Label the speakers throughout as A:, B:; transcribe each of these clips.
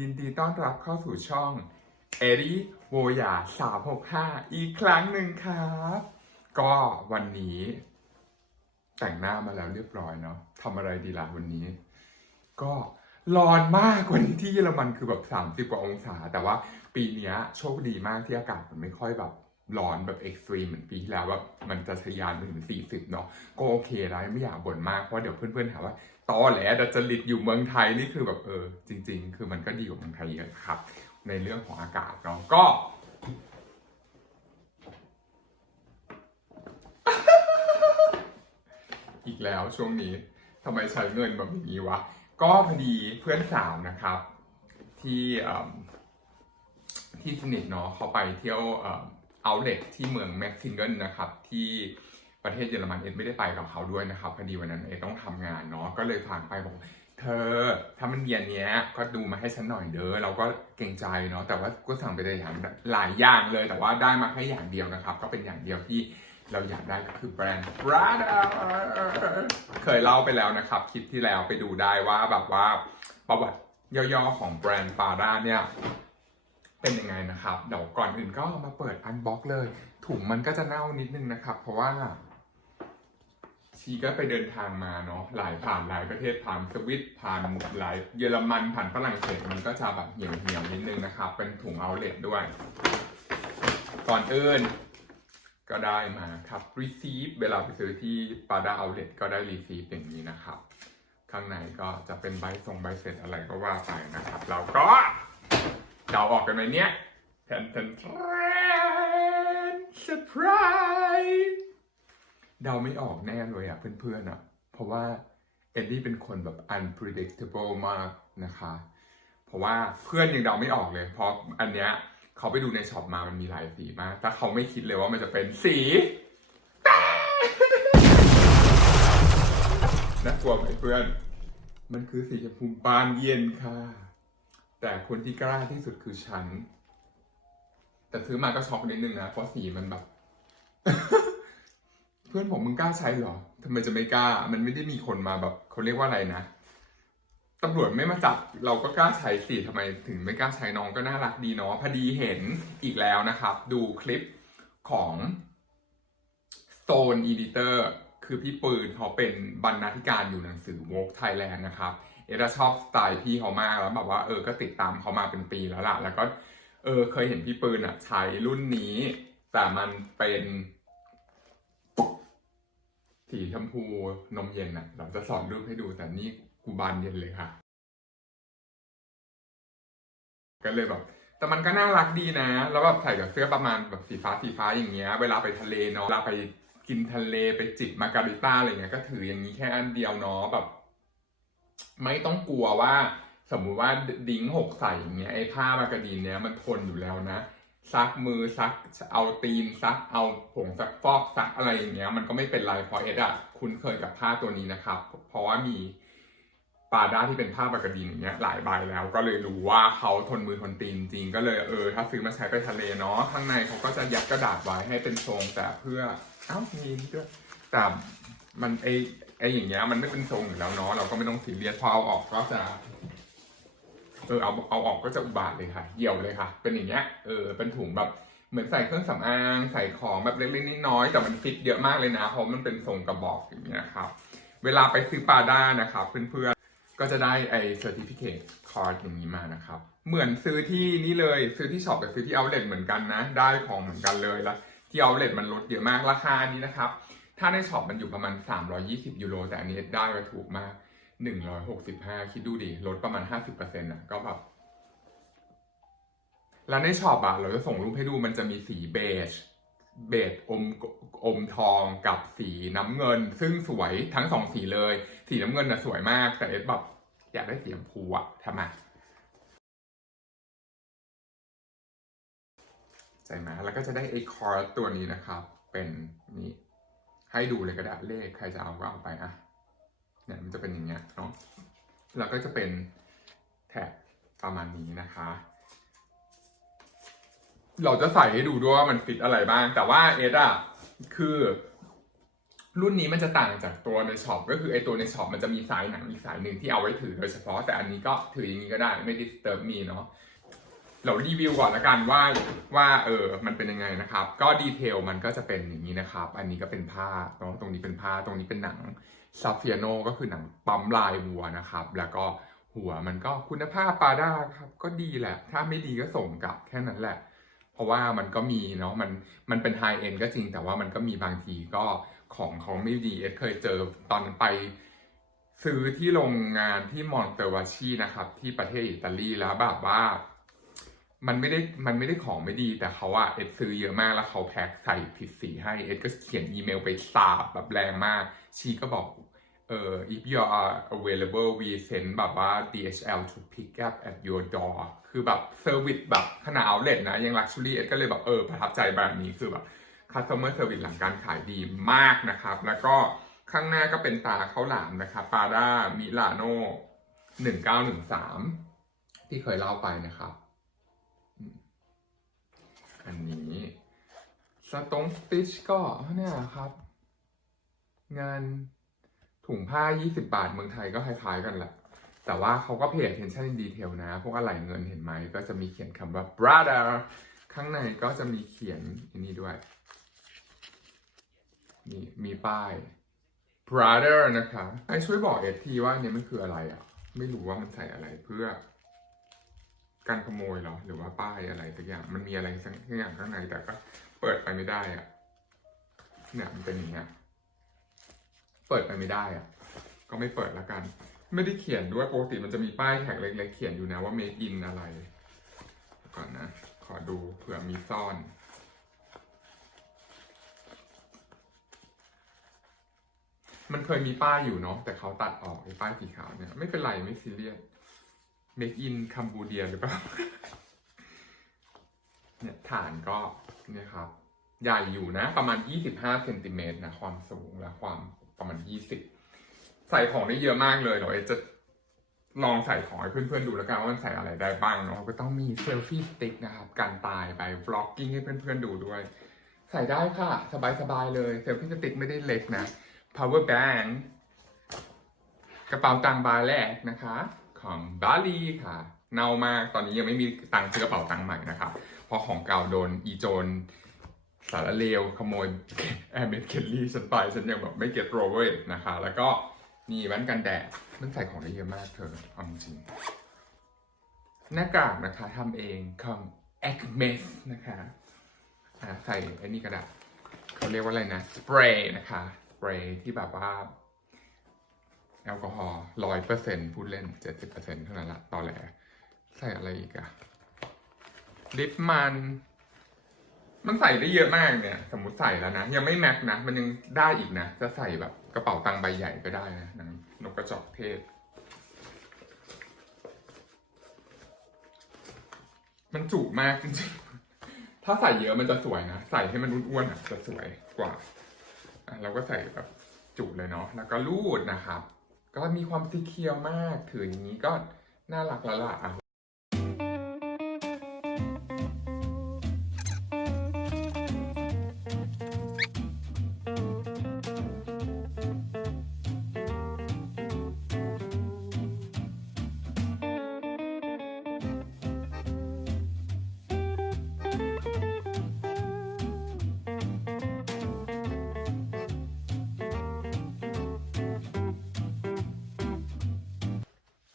A: ยินดีต้อนรับเข้าสู่ช่องเอริโวยา365อีกครั้งหนึ่งครับ ก็วันนี้ แต่งหน้ามาแล้วเรียบร้อยเนาะทำอะไรดีล่ะวันนี้ ก็ร้อนมากวันนี้ที่เยอรมันคือแบบ 30 กว่าองศา แต่ว่าปีนี้โชคดีมากที่อากาศมันไม่ค่อยแบบร้อนแบบเอ็กซ์ตรีมเหมือนปีที่แล้วแบบมันจะทะยานไปถึง 40 เนาะก็โอเคแล้วไม่อยากบ่นมากเพราะเดี๋ยวเพื่อนๆถามว่า ตอแหลดัจจริตอยู่เมืองไทยนี่คือแบบเออจริง ๆ คือมันก็ดีกว่าเมืองไทยเยอะครับ ในเรื่องของอากาศเนาะก็อีกแล้วช่วงนี้ทำไมใช้เงินแบบนี้วะ ก็พอดีเพื่อนสาวนะครับ ที่ที่สนิทเนาะเขาไปเที่ยวเอาเล็ตที่เมืองแม็กซิงเกิลนะครับ ที่ ประเทศเยอรมันเอ็ดไม่ได้ไปกับเขาด้วยนะครับพอดีวันนั้นเอ็ดต้องทำงานเนาะก็เลยฝากไปบอกเธอถ้ามันมีอันเนี้ยก็ดูมาให้ฉันหน่อยเด้อเราก็เกรงใจเนาะแต่ว่าก็สั่งไปได้อย่างหลายอย่างเลย แต่ว่าได้มาแค่อย่างเดียวนะครับ ก็เป็นอย่างเดียวที่เราอยากได้ก็คือแบรนด์ Prada เคยเล่าไปแล้วนะครับ คลิปที่แล้วไปดูได้ว่าแบบว่าประวัติย่อๆของแบรนด์ Prada เนี่ยเป็นยังไงนะครับ เดี๋ยวก่อนอื่นก็มาเปิดอันบ็อกเลย ถุงมันก็จะเน่านิดนึงนะครับ เพราะว่า ชีก็ไปเดินทางมาเนาะหลายผ่านหลายประเทศผ่านสวิตผ่านหลายเยอรมันผ่านฝรั่งเศสมันก็จะแบบเหี่ยวเหี่ยวนิดนึงนะครับ เป็นถุงเอาเล t ด้วย ก่อนอื่นก็ได้มาครับ receive เวลาไปซื้อที่ Prada Outlet ก็ได้ receive อย่างนี้นะครับ ข้างในก็จะเป็นใบส่งใบเสร็จอะไรก็ว่าไปนะครับแล้วก็เดาออกกันไหมเนี่ยแทนแทนแทนเซอร์ไพรส์ เดาไม่ออกแน่เลยอะเพื่อนๆอะเพราะว่าเอ็ดดี้เป็นคนแบบ unpredictable มากนะคะ เพราะว่าเพื่อนยังเดาไม่ออกเลย เพราะอันเนี้ยเขาไปดูในช็อปมามันมีหลายสีมาก แต่เขาไม่คิดเลยว่ามันจะเป็นสีน่ากลัวไหมเพื่อน มันคือสีชมพูบานเย็นค่ะ แต่คนที่กล้าที่สุดคือฉัน แต่ซื้อมาก็ช็อกนิดนึงนะ เพราะสีมันแบบ เพื่อนผมมึงกล้าใช้เหรอทำไมจะไม่กล้า มันไม่ได้มีคนมาแบบเขาเรียกว่าอะไรนะตำรวจไม่มาจับเราก็กล้าใช้สิทำไมถึงไม่กล้าใช้น้องก็น่ารักดีเนาะพอดีเห็นอีกแล้วนะครับ ดูคลิปของ Stone Editor คือพี่ปืนเขาเป็นบรรณาธิการอยู่หนังสือ Vogue Thailand นะครับ เอราชอบสไตล์พี่เขามากแล้วแบบว่าเออก็ติดตามเขามาเป็นปีแล้วล่ะ แล้วก็เออเคยเห็นพี่ปืนอะใช้รุ่นนี้ แต่มันเป็น สีชมพูนมเย็นอะ เราจะสอนรูปให้ดูแต่นี่กูบานเย็นเลยค่ะ ก็เลยแบบ แต่มันก็น่ารักดีนะ แล้วแบบใส่กับเสื้อประมาณแบบสีฟ้าสีฟ้าอย่างเงี้ย เวลาไปทะเลเนาะ เวลาไปกินทะเลไปจิบมาการิต้าอะไรเงี้ย ก็ถืออย่างนี้แค่อันเดียวเนาะแบบ ไม่ต้องกลัวว่า สมมุติว่าดิ้งหกใส่อย่างเงี้ยไอ้ผ้ามากระดินเนี้ยมันทนอยู่แล้วนะ ซักมือซักเอาตีนซักเอาผงซักฟอกซักอะไรอย่างเงี้ย มันก็ไม่เป็นไรเพราะเอ็ดอะคุ้นเคยกับผ้าตัวนี้นะครับ เพราะว่ามีปาด้าที่เป็นผ้าปากกดินอย่างเงี้ยหลายใบแล้ว ก็เลยรู้ว่าเขาทนมือทนตีนจริงก็เลยเออ ถ้าซื้อมาใช้ไปทะเลเนาะข้างในเขาก็จะยัดกระดาษไว้ให้เป็นทรงแต่เพื่อเอ้ามีนี่ด้วยแต่มันไอไออย่างเงี้ยมันไม่เป็นทรงอยู่แล้วเนาะเราก็ไม่ต้องซีเรียสพอเอาออกก็จะ เออเอาเอาออกก็จะอุบาทเลยค่ะ เหี่ยวเลยค่ะ เป็นอย่างเงี้ย เออ เป็นถุงแบบเหมือนใส่เครื่องสำอาง ใส่ของแบบเล็กๆน้อยๆแต่มันฟิตเยอะมากเลยนะ เพราะมันเป็นทรงกระบอกอย่างเงี้ยครับ เวลาไปซื้อปาด้านะครับเพื่อนๆ ก็จะได้ไอ้ certificate card อย่างนี้มานะครับ เหมือนซื้อที่นี่เลยซื้อที่ช็อปกับซื้อที่เอาเล t เหมือนกันนะ ได้ของเหมือนกันเลยล้วที่เอาเล t มันลดเยอะมากราคานี้นะครับ ถ้าในช็อปมันอยู่ประมาณ 320 ยูโรแต่อันนี้ได้มาถูกมาก 165คิดดูดิลดประมาณ50%อะก็แบบแล้วในช็อปอะเราจะส่งรูปให้ดูมันจะมีสีเบจเบจอมอมทองกับสีน้ำเงิน ซึ่งสวยทั้งสองสีเลย สีน้ำเงินน่ะสวยมาก แต่เอสแบบอยากได้สีชมพูอะทำไมใจไหมแล้วก็จะได้ไอ้คอร์ตัวนี้นะครับ เป็นนี่ให้ดูเลยก็ได้เลขใครจะเอาก็เอาไปอะ เนี่ยมันจะเป็นอย่างเงี้ยเนาะแล้วก็จะเป็นแท็กประมาณนี้นะคะ เราจะใส่ให้ดูด้วยว่ามันฟิตอะไรบ้าง แต่ว่าเอสอะคือ รุ่นนี้มันจะต่างจากตัวในช็อปก็คือไอตัวในช็อปมันจะมีสายหนังอีกสายหนึ่งที่เอาไว้ถือโดยเฉพาะแต่อันนี้ก็ถืออย่างนี้ก็ได้ไม่ดิสเติร์มีเนาะเรารีวิวก่อนละกันว่าว่าเออมันเป็นยังไงนะครับ ก็ดีเทลมันก็จะเป็นอย่างนี้นะครับ อันนี้ก็เป็นผ้าเนาะตรงนี้เป็นผ้าตรงนี้เป็นหนัง ซาเฟียโนก็คือหนังปั๊มลายวัวนะครับ แล้วก็หัวมันก็คุณภาพปาด้าครับก็ดีแหละ ถ้าไม่ดีก็ส่งกลับแค่นั้นแหละ เพราะว่ามันก็มีเนาะมันมันเป็นไฮเอ็นก็จริง แต่ว่ามันก็มีบางทีก็ของเขาไม่ดีเอสเคยเจอตอนไปซื้อที่โรงงานที่มอนเตวาชีนะครับ ที่ประเทศอิตาลีแล้วแบบว่า มันไม่ได้มันไม่ได้ของไม่ดีแต่เขาอะเอ็ดซื้อเยอะมากแล้วเขาแพ็คใส่ผิดสีให้เอ็ดก็เขียนอีเมลไปสาบแบบแรงมาก ชีก็บอก เออ if you are available we send แบบว่า DHL to pick up at your door คือแบบเซอร์วิสแบบขนาดเอาเลทนะ ยัง luxury เอ็ดก็เลยแบบเออประทับใจแบบนี้คือแบบ customer service หลังการขายดีมากนะครับ แล้วก็ข้างหน้าก็เป็นตาข้าวหลามนะครับปาด้ามิลาโน่หนึ่งเก้าหนึ่งสามที่เคยเล่าไปนะครับ อันนี้สตงสติชก็เนี่ยครับ งาน ถุงผ้า 20 บาทเมืองไทยก็คล้ายๆกันแหละ แต่ว่าเขาก็ pay attention in detail นะ พวกอะไรเงินเห็นไหม ก็จะมีเขียนคำว่า brother ข้างในก็จะมีเขียนอันนี้ด้วยมีมีป้าย brother นะคะไอช่วยบอกเอทีว่าเนี่ยมันคืออะไรอะ ไม่รู้ว่ามันใส่อะไรเพื่อ การขโมยหรอ หรือว่าป้ายอะไรสักอย่าง มันมีอะไรสักอย่างข้างในแต่ก็เปิดไปไม่ได้อะเนี่ยมันเป็นอย่างเงี้ย เปิดไปไม่ได้อะก็ไม่เปิดล้วกัน ไม่ได้เขียนด้วยปกติมันจะมีป้ายแท็กเล็กๆเขียนอยู่นะว่า made in อะไร ก่อนนะ ขอดูเผื่อมีซ่อนมันเคยมีป้ายอยู่เนาะแต่เขาตัดออกไอ้ป้ายสีขาวเนี่ยไม่เป็นไรไม่ซีเรียส make in คัมบูเดียหรือเปล่า เนี่ยฐานก็เนี่ยครับ ใหญ่อยู่นะ ประมาณ 25เซนติเมตรนะ ความสูงและความ ประมาณ20ใส่ของได้เยอะมากเลยเดี๋ยวเอจะลองใส่ของให้เพื่อนๆดูแล้วกันว่ามันใส่อะไรได้บ้างเนาะก็ต้องมีเซลฟี่สติ๊กนะครับ การตายไปบล็อกกิ้งให้เพื่อนๆดูด้วย ใส่ได้ค่ะ สบายๆเลยเซลฟี่สติ๊กไม่ได้เล็กนะ power bank กระเป๋าตังค์ใบแรกนะคะ ของบาลีค่ะ เน่ามากตอนนี้ยังไม่มีตังค์ซื้อกระเป๋าตังค์ใหม่นะครับเพราะของเก่าโดนอีโจร สารเลวขโมยแอร์เมดเคลลี่ฉันไปฉันยังแบบไม่เก็ตโรเวทนะคะ แล้วก็นี่แว่นกันแดดมันใส่ของได้เยอะมากเธอเอาจริงหน้ากากนะคะทำเองของ a c m e s นะคะใส่ไอ้นี่ก็ได้เขาเรียกว่าอะไรนะ สเปรย์นะคะ สเปรย์ที่แบบว่า แอลกอฮอล์ร้อยเปอร์เซ็นต์พูดเล่นเจ็ดสิบเปอร์เซ็นต์เท่านั้นละตอแหลใส่อะไรอีกอะลิปมัน มันใส่ได้เยอะมากเนี่ย สมมติใส่แล้วนะ ยังไม่แม็กนะ มันยังได้อีกนะ จะใส่แบบกระเป๋าตังค์ใบใหญ่ก็ได้นะหนังนกกระจอกเทศ มันจุมากจริงๆ ถ้าใส่เยอะมันจะสวยนะ ใส่ให้มันอ้วนๆอะจะสวยกว่าอะเราก็ใส่แบบจุเลยเนาะ แล้วก็รูดนะครับ ก็มีความสีเคียวมาก ถืออย่างนี้ก็น่ารักล้วล่ะ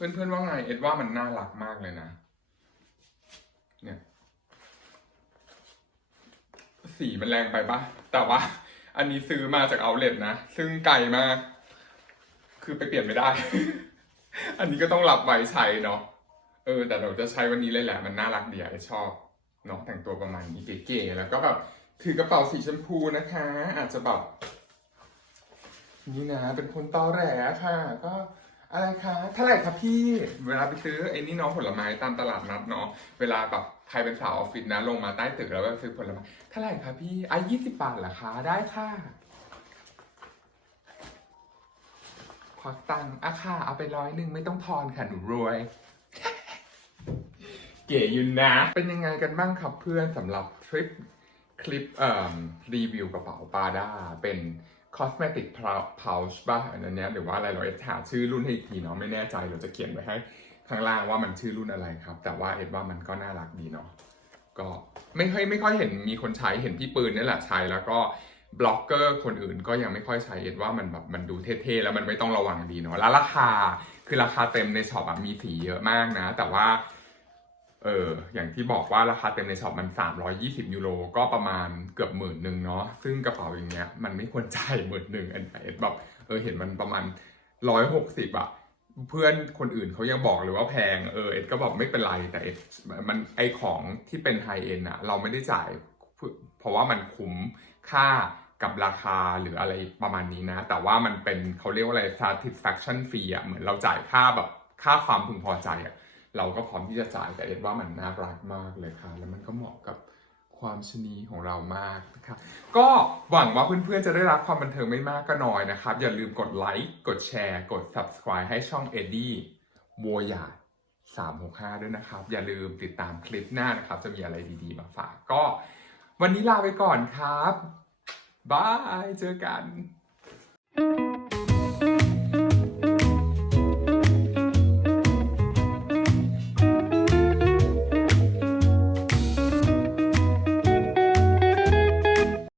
A: เพื่อนๆว่าไง เอ็ดว่ามันน่ารักมากเลยนะ เนี่ย สีมันแรงไปปะแต่ว่า อันนี้ซื้อมาจากเอาเล t นะ ซึ่งไกลมาก คือไปเปลี่ยนไม่ได้ อันนี้ก็ต้องรับไว้ใช้เนาะ เออ แต่เราจะใช้วันนี้เลยแหละ มันน่ารักดีอะชอบเนาะแต่งตัวประมาณนี้เก๋ๆ แล้วก็แบบถือกระเป๋าสีชมพูนะคะ อาจจะแบบนี่นะ เป็นคนตอแหลค่ะ ก็ อะไรคะเท่าไหร่คะพี่ เวลาไปซื้อไอ้นี่น้องผลไม้ตามตลาดนัดเนาะ เวลาแบบใครเป็นสาวออฟฟิศนะ ลงมาใต้ตึกแล้วก็ซื้อผลไม้เท่าไหร่คะพี่อะยี่สิบบาทเหรอคะ ได้ค่ะขอตังค์อะค่ะ เอาไปร้อยหนึ่งไม่ต้องทอนค่ะหนูรวย เก๋อยู่นะ เป็นยังไงกันบ้างครับเพื่อนสำหรับทริปคลิปเอ่อรีวิวกระเป๋าปาด้าเป็น cosmetic pouch ป่ะอันนี้หรือว่าอะไรเราเอ็ดหาชื่อรุ่นให้อีกทีเนาะไม่แน่ใจเราจะเขียนไว้ให้ข้างล่างว่ามันชื่อรุ่นอะไรครับ แต่ว่าเอ็ดว่ามันก็น่ารักดีเนาะก็ไม่ค่อยไม่ค่อยเห็นมีคนใช้เห็นพี่ปืนนี่แหละใช้แล้วก็บล็อกเกอร์คนอื่นก็ยังไม่ค่อยใช้เอ็ดว่ามันแบบมันดูเท่ๆแล้วมันไม่ต้องระวังดีเนาะแล้วราคาคือราคาเต็มในช็อปอะมีสีเยอะมากนะ แต่ว่า เอออย่างที่บอกว่าราคาเต็มในช็อปมัน 320 ยูโรก็ประมาณเกือบหมื่นหนึ่งเนาะซึ่งกระเป๋าอย่างเงี้ยมันไม่ควรจ่ายหมื่นหนึ่งอันเอ็ดแบบเออเห็นมันประมาณ 160อะเพื่อนคนอื่นเขายังบอกเลยว่าแพงเออเอ็ดก็บอกไม่เป็นไรแต่เอ็ดมันไอของที่เป็นไฮเอ็นอะเราไม่ได้จ่าย เพื่อเพราะว่ามันคุ้มค่ากับราคาหรืออะไรประมาณนี้นะ แต่ว่ามันเป็นเขาเรียกว่าอะไร satisfaction fee อะเหมือนเราจ่ายค่าแบบค่าความพึงพอใจอะ เราก็พร้อมที่จะจ่ายแต่เอ็ดว่ามันน่ารักมากเลยค่ะ แล้วมันก็เหมาะกับความชนีของเรามากนะคะก็หวังว่าเพื่อนๆจะได้รับความบันเทิงไม่มากก็น้อยนะครับ อย่าลืมกดไลค์กดแชร์กด subscribe ให้ช่องเอ็ดดี้โวยา365 ด้วยนะครับ อย่าลืมติดตามคลิปหน้านะครับ จะมีอะไรดีๆมาฝากก็ วันนี้ลาไปก่อนครับบายเจอกัน